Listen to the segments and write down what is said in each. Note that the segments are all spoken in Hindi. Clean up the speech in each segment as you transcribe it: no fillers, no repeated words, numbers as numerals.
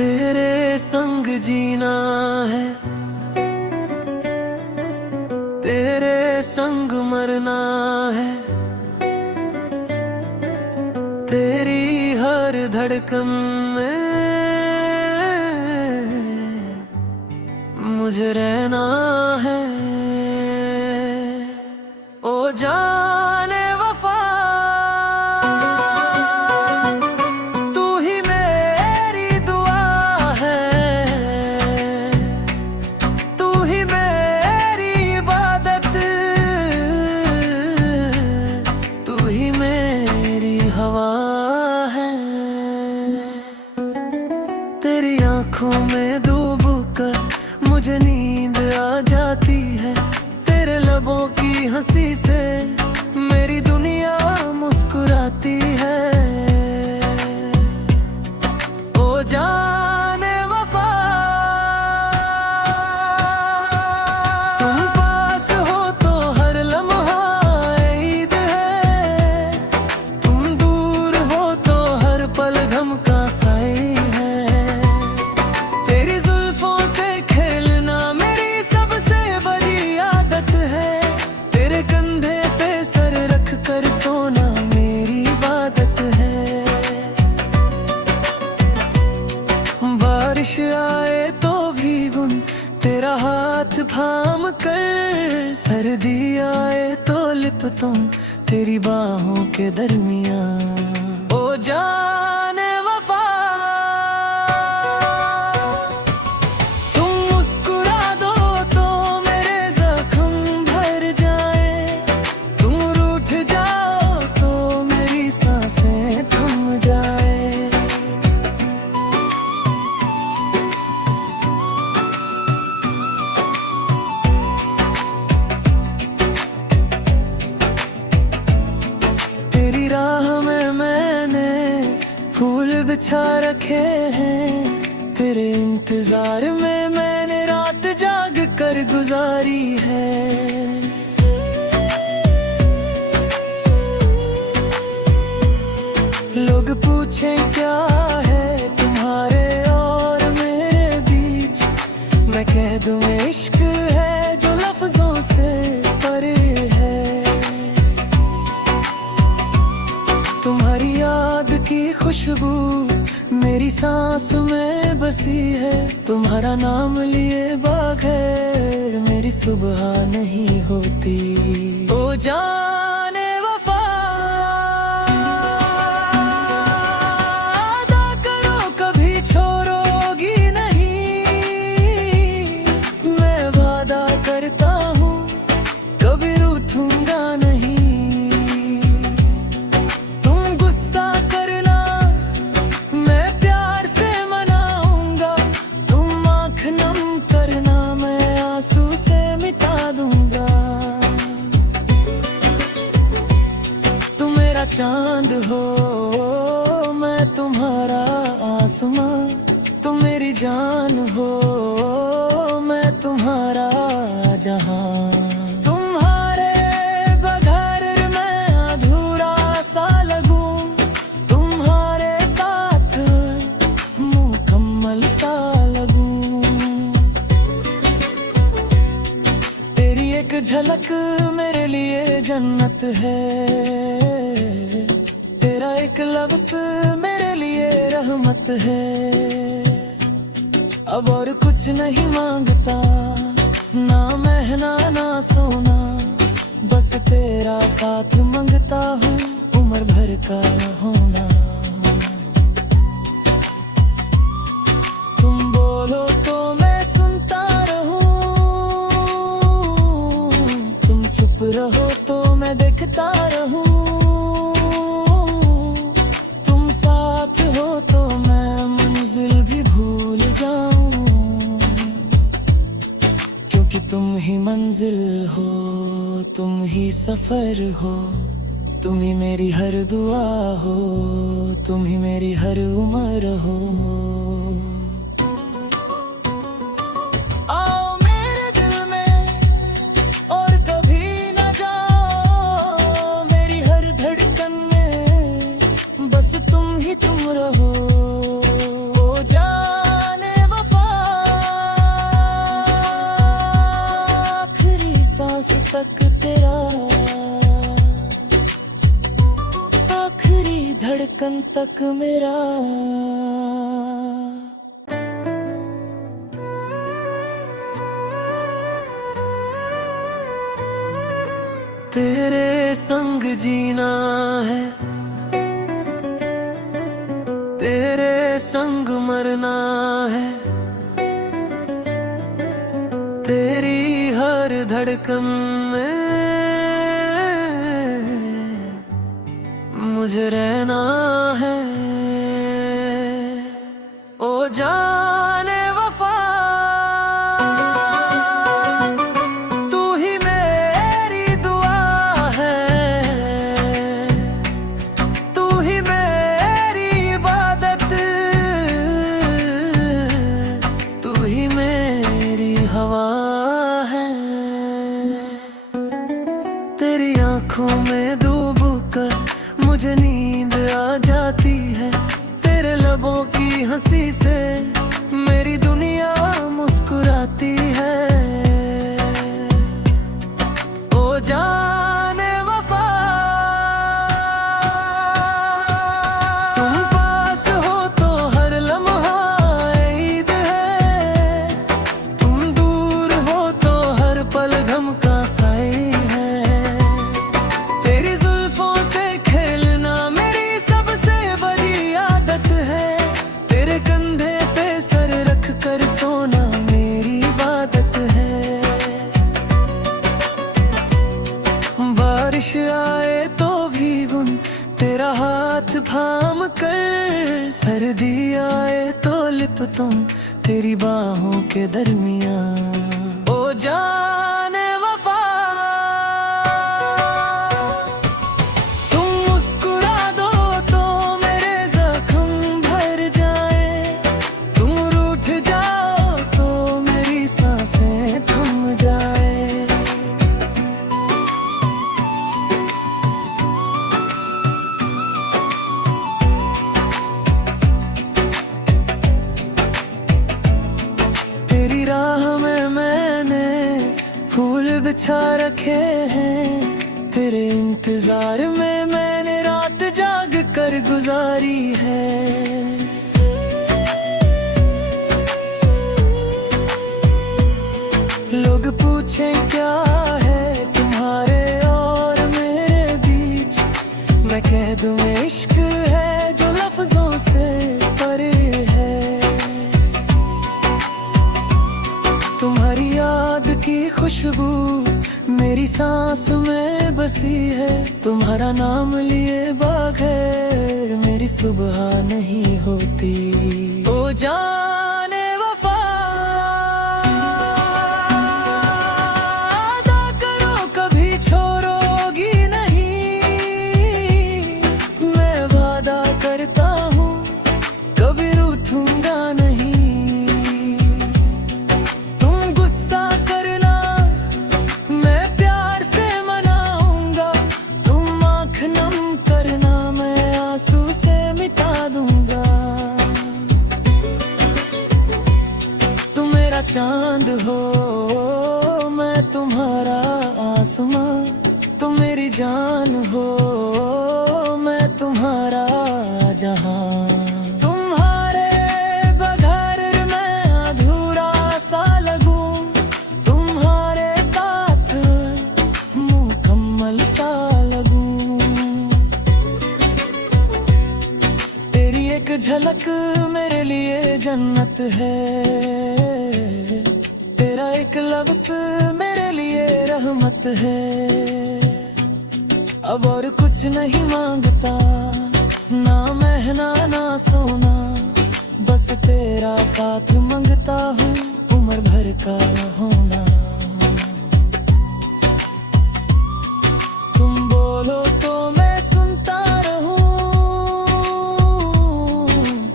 तेरे संग जीना है, तेरे संग मरना है। तेरी हर धड़कन में मुझे रहना है। ओ जाने वफा, तू ही मेरी दुआ है, तू ही मेरी इबादत, तू ही मेरी हवा है। तेरी आंखों में डूब कर मुझे नींद आ जाती है। तेरे लबों की हंसी से मेरी दुनिया मुस्कुराती है। ओ जाने वफा, तुम पास हो तो हर लम्हा ईद है, तुम दूर हो तो हर पल गम का साई है। तेरी जुल्फों से खेलना मेरी सबसे बड़ी आदत है। तेरे कंधे पे सर रख कर सोना मेरी इबादत है। बारिश आए तो भीगूं तेरा हाथ थाम कर, सर्दी आए तो लिपटूं तेरी बाहों के दरमियान। ओ जाने वफा, तुम मुस्कुरा दो तो मेरे जख्म भर जाए, तुम रूठ जाओ तो मेरी सांसें थम जाए। तेरी राह में मैंने फूल बिछा रखे हैं, तेरे इंतजार में मैंने रात जाग कर गुजारी है। लोग पूछें क्या है तुम्हारे और मेरे बीच, मैं कह दूं इश्क है जो लफ्जों से परे है। तुम्हारी याद की खुशबू मेरी सांस में बसी है, तुम्हारा नाम लिए बगैर मेरी सुबह नहीं होती। ओ जाने वफा, वादा करो कभी छोड़ोगी नहीं, मैं वादा करता हूँ कभी रूठूंगा नहीं। चांद हो मैं तुम्हारा आसमां, तुम मेरी जान हो मैं तुम्हारा जहां। तुम्हारे बगैर मैं अधूरा सा लगूं, तुम्हारे साथ मुकम्मल सा लगूं। तेरी एक झलक मेरे लिए जन्नत है, तेरा एक लफ्ज़ मेरे लिए रहमत है। अब और कुछ नहीं मांगता, ना महना ना सोना, बस तेरा साथ मांगता हूँ उम्र भर का होना। तुम बोलो तो मैं सुनता रहूं, तुम चुप रहो तो मैं देखता रहूं, हो तो मैं मंजिल भी भूल जाऊं, क्योंकि तुम ही मंजिल हो, तुम ही सफर हो, तुम ही मेरी हर दुआ हो, तुम ही मेरी हर उम्र हो। आओ मेरे दिल में और कभी न जाओ, मेरी हर धड़कन में बस तुम ही तुम रहो। ओ जा धड़कन तक मेरा। तेरे संग जीना है, तेरे संग मरना है, तेरी हर धड़कन में मुझे रहना है। ओ जाने वफा, तू ही मेरी दुआ है, तू ही मेरी इबादत, तू ही मेरी हवा है। तेरी आंखों में डूब कर मुझे नींद आ जाती है, तेरे लबों की हंसी से मेरी दुनिया मुस्कुराती है। ओ जाने वफा, तुम पास हो तो हर लम्हा ईद है, तुम दूर हो तो हर पल गम का साई है। तेरी जुल्फों से खेलना मेरी सबसे बड़ी आदत है, तेरे कंधे पे सर रख कर सोना मेरी इबादत है। बारिश आए तो भीगूं तेरा हाथ थाम कर, सर्दी आए तो लिपटूं तेरी बाहों के दरमियां। ओ जाने वफा, तुम मुस्कुरा दो तो मेरे जख्म भर जाए, तुम रूठ जाओ तो मेरी सांसें थम जाए। तेरी राह में मैंने फूल बिछा रखे हैं, तेरे इंतजार में मैंने रात जाग कर गुजारी है। लोग पूछें क्या है तुम्हारे और मेरे बीच, मैं कह दूं इश्क है जो लफ्जों से परे है। तुम्हारी याद की खुशबू मेरी सांस में बसी है, तुम्हारा नाम लिए बगैर मेरी सुबह नहीं होती। ओ जाने वफा, वादा करो कभी छोड़ोगी नहीं, मैं वादा करता हूँ कभी रूठूंगा नहीं। चांद हो मैं तुम्हारा आसमां, तुम मेरी जान हो मैं तुम्हारा जहां। तुम्हारे बगैर मैं अधूरा सा लगूं, तुम्हारे साथ मुकम्मल सा लगूं। तेरी एक झलक मेरे लिए जन्नत है, तेरा एक लफ्ज़ मेरे लिए रहमत है। अब और कुछ नहीं मांगता, ना महना ना सोना, बस तेरा साथ मांगता हूँ उम्र भर का होना। तुम बोलो तो मैं सुनता रहूं,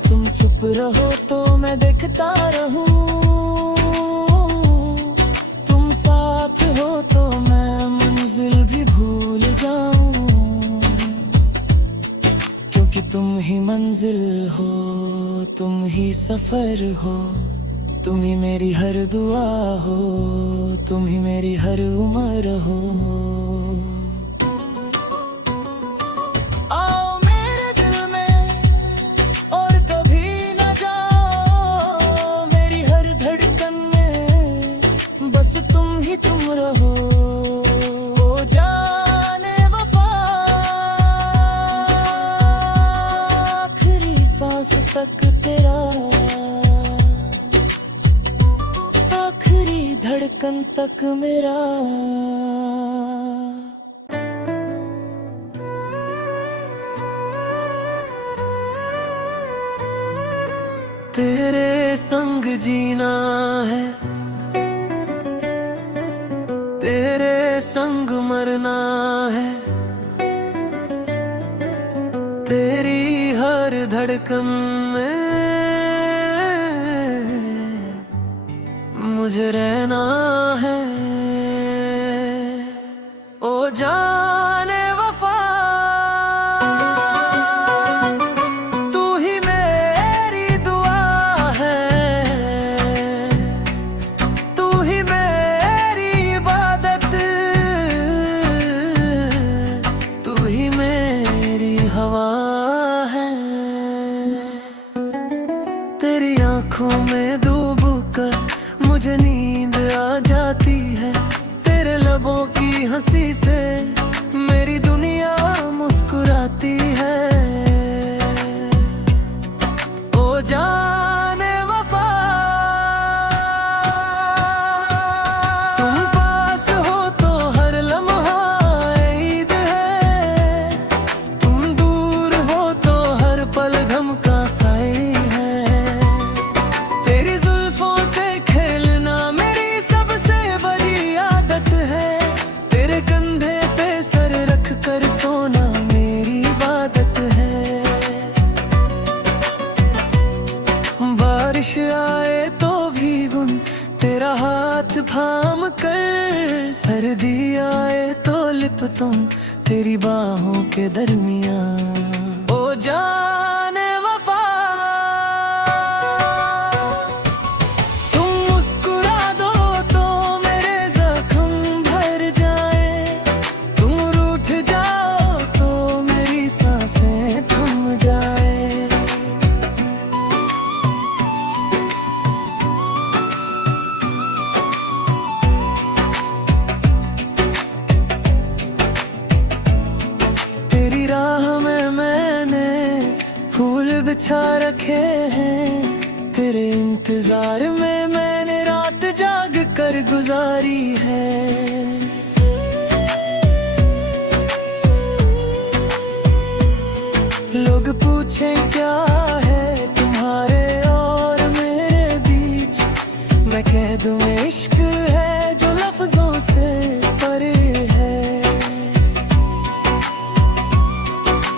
तुम चुप रहो तो मैं देखता रहूं, तुम साथ हो तो मैं मंजिल भी भूल जाऊं, क्योंकि तुम ही मंजिल हो, तुम ही सफर हो, तुम ही मेरी हर दुआ हो, तुम ही मेरी हर उम्र हो। आओ मेरे दिल में धड़कन तक मेरा। तेरे संग जीना है, तेरे संग मरना है, तेरी हर धड़कन में मुझे रहना है। ओ जाने वफा, तू ही मेरी दुआ है, तू ही मेरी इबादत, तू ही मेरी हवा है। तेरी आंखों में डूब कर मुझे नींद आ जाती है, तेरे लबों की हंसी से मेरी दुनिया मुस्कुराती है। ओ जाने वफा, तुम पास हो तो हर लम्हा ईद है, तुम दूर हो तो हर पल गम का साई है। तेरी जुल्फों से खेलना मेरी सबसे बड़ी आदत है, तेरे कंधे पे सर रख कर सोना मेरी इबादत है। बारिश आए तो भीगूं तेरा हाथ थाम कर, सर्दी आए तो लिपटूं तेरी बाहों के दरमियां। ओ जाने वफा, तुम मुस्कुरा दो तो मेरे जख्म भर जाए, तुम रूठ जाओ तो मेरी सांसें थम जाए। तेरी राह में मैंने फूल बिछा रखे हैं, तेरे इंतजार में मैंने रात जाग कर गुजारी है। लोग पूछें क्या है तुम्हारे और मेरे बीच, मैं कह दूं इश्क है जो लफ्जों से परे है।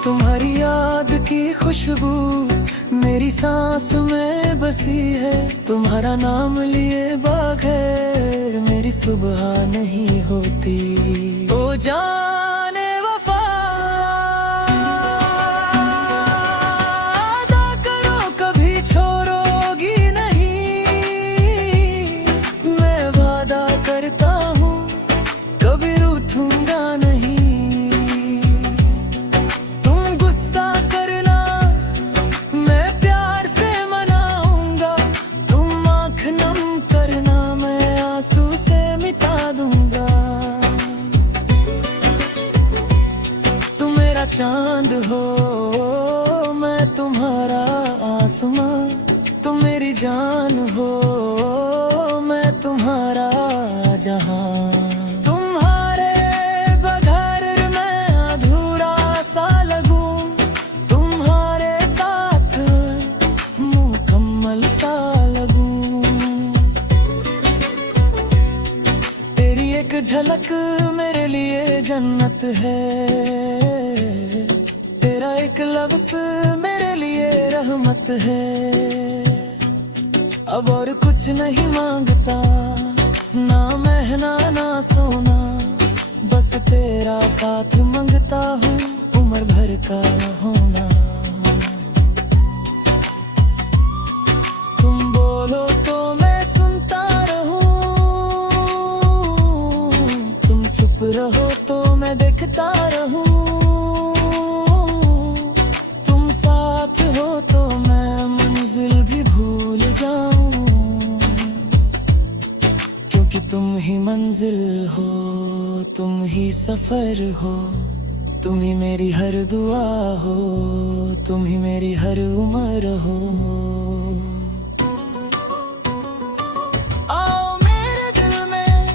तुम्हारी याद की खुशबू मेरी सांस में बसी है, तुम्हारा नाम लिए बगैर मेरी सुबह नहीं होती। ओ जाने वफा, वादा करो कभी छोड़ोगी नहीं, मैं वादा करता हूँ कभी रूठूंगा नहीं। चांद हो मैं तुम्हारा आसमां, तुम मेरी जान हो मैं तुम्हारा जहां। तुम्हारे बगैर मैं अधूरा सा लगूं, तुम्हारे साथ मुकम्मल सा लगूं। तेरी एक झलक मेरे लिए जन्नत है, तेरा एक लफ्ज़ मेरे लिए रहमत है। अब और कुछ नहीं मांगता, ना महना ना सोना, बस तेरा साथ मांगता हूँ उम्र भर का होना। तुम बोलो तो मैं सुनता रहूं, तुम चुप रहो तो मैं देखता रहूं, हो तो मैं मंजिल भी भूल जाऊं, क्योंकि तुम ही मंजिल हो, तुम ही सफर हो, तुम ही मेरी हर दुआ हो, तुम ही मेरी हर उम्र हो। आओ मेरे दिल में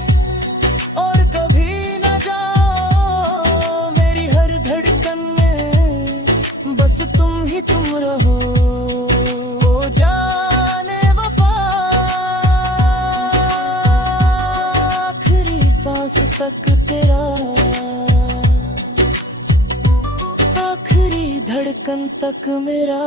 धड़कन तक मेरा।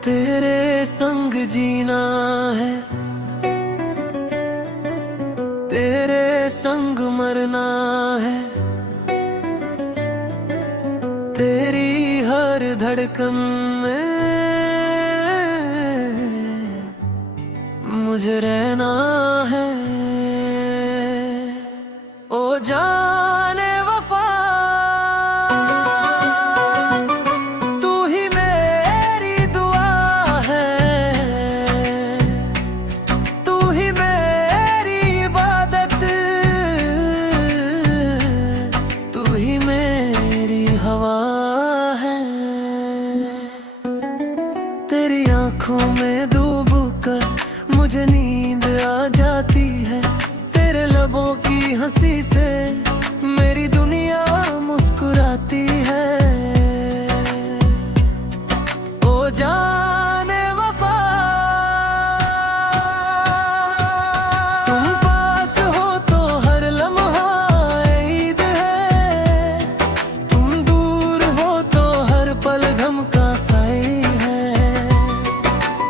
तेरे संग जीना है, तेरे संग मरना है, तेरी हर धड़कन में मुझे रहना है। ओ जाने वफा, तू ही मेरी दुआ है, तू ही मेरी इबादत, तू ही मेरी हवा है। तेरी आंखों में डूब कर मुझे नींद आ जाती है, तेरे लबों की हंसी से मेरी दुनिया मुस्कुराती है। ओ जाने वफा, तुम पास हो तो हर लम्हा ईद है, तुम दूर हो तो हर पल गम का साई है।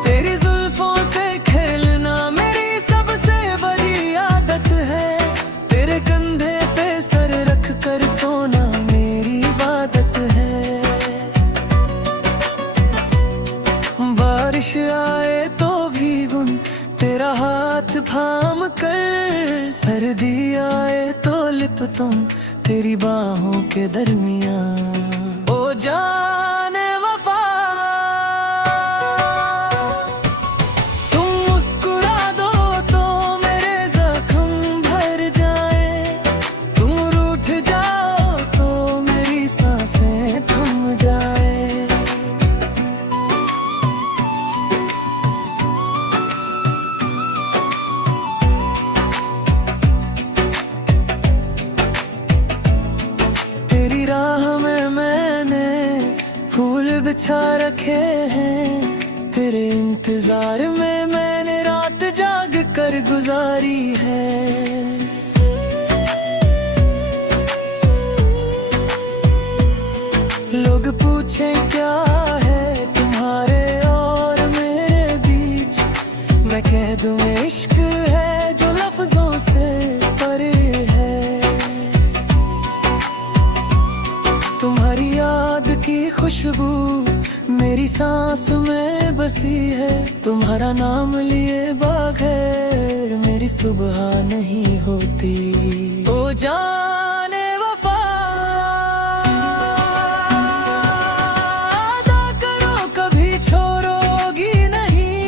तेरी जुल्फों से खेलना मेरी सबसे बड़ी आदत है, तेरे कंधे पे सर रख कर सोना मेरी इबादत है। बारिश आए तो भीगूं तेरा हाथ थाम कर, सर्दी आए तो लिपटूं तेरी बाहों के दरमियां। ओ जाने वफा, तुम मुस्कुरा दो तो मेरे जख्म भर जाए, तुम रूठ जाओ तो मेरी सांसें थम जाए। तेरी राह में मैंने फूल बिछा रखे हैं, तेरे इंतजार में मैंने रात जाग कर गुजारी है। लोग पूछें क्या है तुम्हारे और मेरे बीच, मैं कह दूं इश्क है जो लफ्जों से परे है। तुम्हारी याद की खुशबू मेरी सांस में बसी है, तुम्हारा नाम लिए बगैर मेरी सुबह नहीं होती। ओ जाने वफा, वादा करो कभी छोड़ोगी नहीं,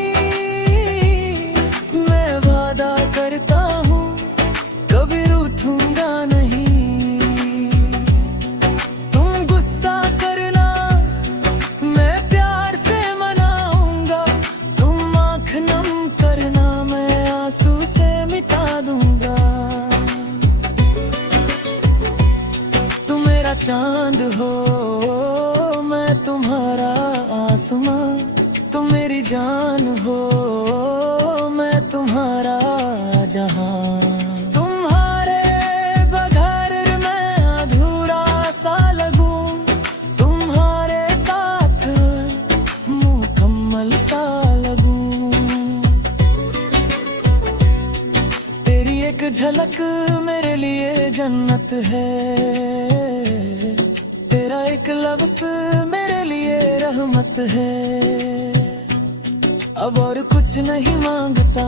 मैं वादा करता हूँ कभी रूठूंगा नहीं। चांद हो मैं तुम्हारा आसमां, तुम मेरी जान हो मैं तुम्हारा जहां। तुम्हारे बगैर मैं अधूरा सा लगूं, तुम्हारे साथ मुकम्मल सा लगूं। तेरी एक झलक मेरे लिए जन्नत है, तेरा एक लफ्ज़ मेरे लिए रहमत है। अब और कुछ नहीं मांगता,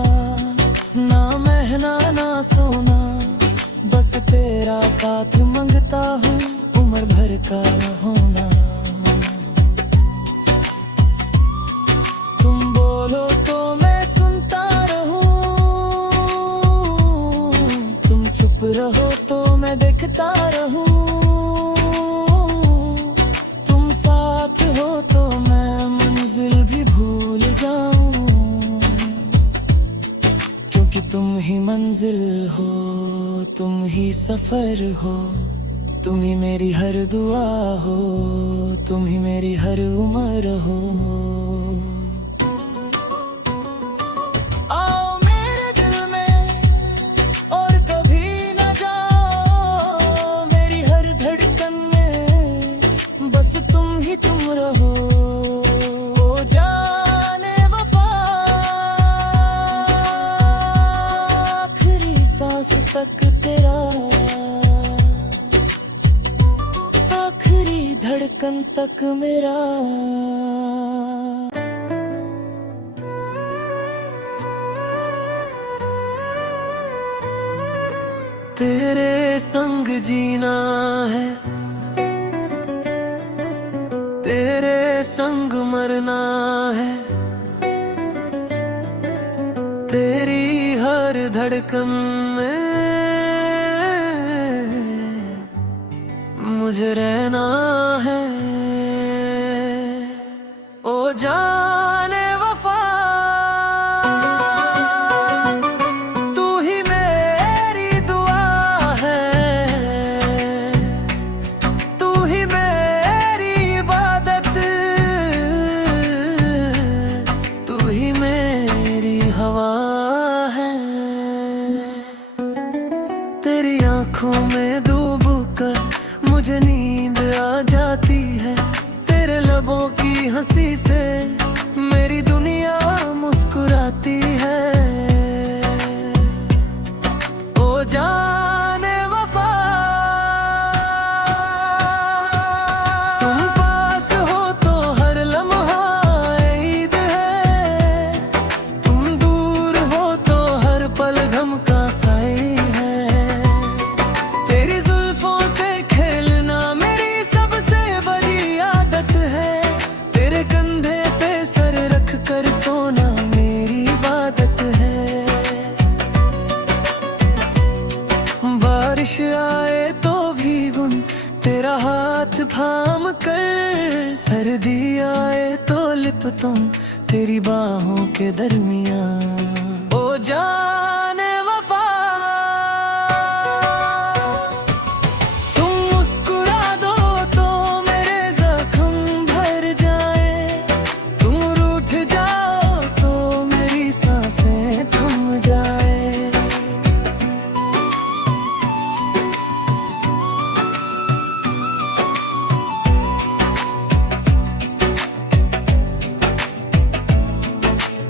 ना महना ना सोना, बस तेरा साथ मांगता हूँ उम्र भर का होना। तुम बोलो तो मैं सुनता रहूं, तुम चुप रहो तो मैं देखता रहूं, हो तो मैं मंजिल भी भूल जाऊं, क्योंकि तुम ही मंजिल हो, तुम ही सफर हो, तुम ही मेरी हर दुआ हो, तुम ही मेरी हर उम्र हो। आओ मेरे दिल में तक तेरा, आखिरी धड़कन तक मेरा। तेरे संग जीना है, तेरे संग मरना है, तेरी हर धड़कन में मुझे रहना है। ओ जाने वफा, तू ही मेरी दुआ है, तू ही मेरी इबादत, तू ही मेरी हवा है। तेरी आंखों में डूब कर मुझे नींद आ जाती है, तेरे लबों की हंसी से मेरी दुनिया मुस्कुराती है। ओ जाने वफा, तुम पास हो तो हर लम्हा ईद है, तुम दूर हो तो हर पल गम का साई है। तेरी जुल्फों से खेलना मेरी सबसे बड़ी आदत है, तेरे कंधे पे सर रख कर सोना मेरी इबादत है। बारिश आए तो भीगूं तेरा हाथ थाम कर, सर्दी आए तो लिपटूं तेरी बाहों के दरमियां। ओ जाने वफा, तुम मुस्कुरा दो तो मेरे जख्म भर जाए, तुम रूठ जाओ तो मेरी सांसें थम जाए।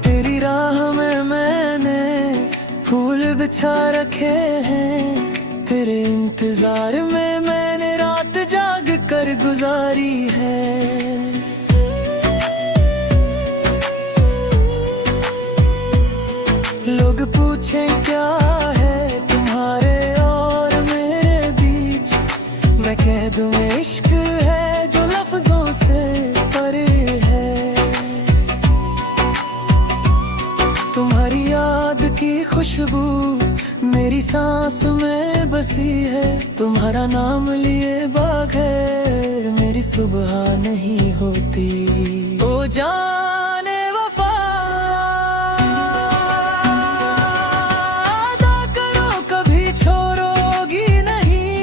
तेरी राह में मैंने फूल बिछा रखे हैं, तेरे इंतजार में मैंने रात जाग कर गुजारी है। लोग पूछें क्या है तुम्हारे और मेरे बीच, मैं कह दूं इश्क है जो लफ्जों से परे है। तुम्हारी याद की खुशबू मेरी सांस में बसी है, तुम्हारा नाम लिए बगैर मेरी सुबह नहीं होती। ओ जाने वफा, वादा करो कभी छोड़ोगी नहीं,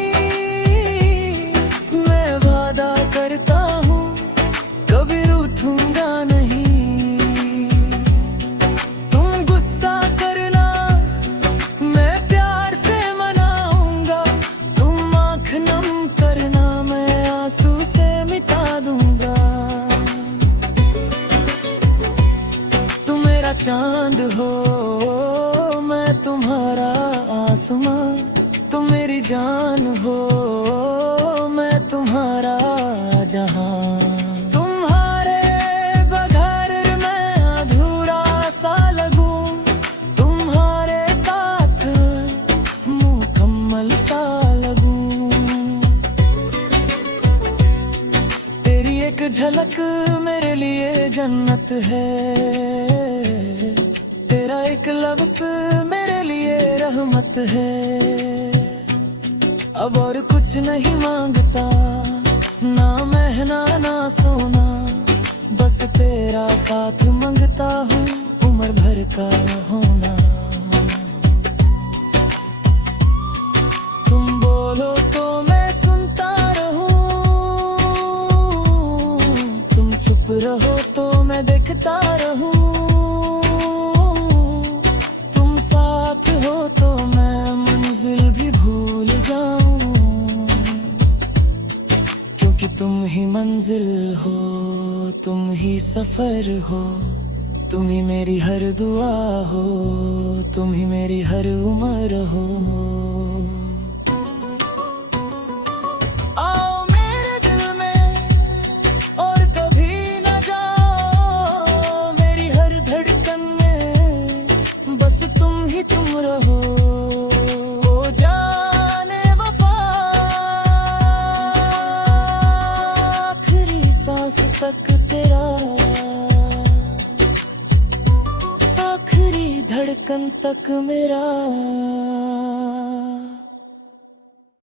मैं वादा करता हूँ कभी रूठूंगा नहीं। चांद हो मैं तुम्हारा आसमां, तुम मेरी जान हो मैं तुम्हारा जहां। तुम्हारे बगैर मैं अधूरा सा लगूं, तुम्हारे साथ मुकम्मल सा लगूं। तेरी एक झलक मेरे लिए जन्नत है, तेरा एक लफ्ज़ मेरे लिए रहमत है। अब और कुछ नहीं मांगता, ना महना ना सोना, बस तेरा साथ मांगता हूँ उम्र भर का होना। तुम बोलो तो मैं सुनता रहूं, तुम चुप रहो तो मैं देखता रहूं, हो तो मैं मंजिल भी भूल जाऊं, क्योंकि तुम ही मंजिल हो, तुम ही सफर हो, तुम ही मेरी हर दुआ हो, तुम ही मेरी हर उम्र हो। तक तेरा, आखिरी धड़कन तक मेरा।